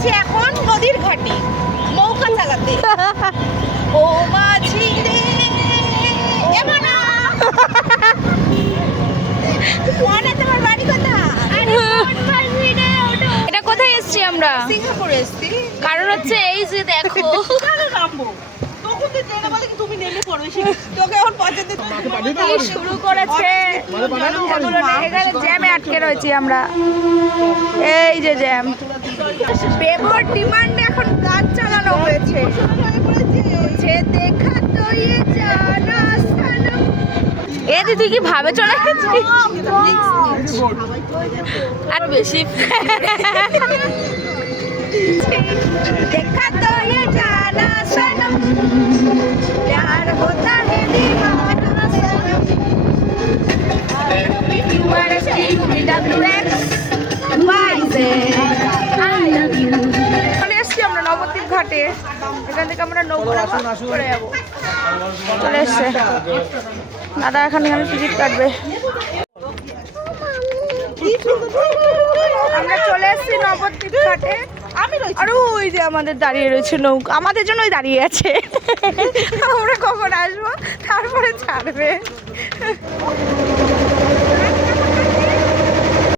আছি এখন নদীর ঘাটে নৌকা চালাতে। ও মাঝি রে এমনা ওনা তোমার বাড়ি কোথায়? এটা কোথায় এসেছি আমরা? সিঙ্গাপুরে এসেছি। কারণ হচ্ছে এই যে দেখো তোকে এখন পছন্দ শুরু করেছে এখানে জ্যামে আটকে রয়েছি আমরা। এই যে জ্যাম, বেবর ডিমান্ডে এখন গান চালানো হয়েছে। যে দেখা তো ইয়ে জানা সানম। এ দিদি কি ভাবে চলে গেছে আর বেশি। देखा तो ये जाना सनम प्यार होता है दीवाना सनम you are a WX YZ I love you। চলে এসছি আমরা নবদ্বীপ ঘাটে, এখান থেকে আমরা নৌকা করে যাবো। চলে এসছে দাদা, এখানে টিকিট কাটবে। আমরা চলে এসেছি নবদ্বীপ ঘাটে। আর ওই যে আমাদের দাঁড়িয়ে রয়েছে নৌকা, আমাদের জন্যই দাঁড়িয়ে আছে। আমরা কখন আসবো তারপরে ছাড়বে।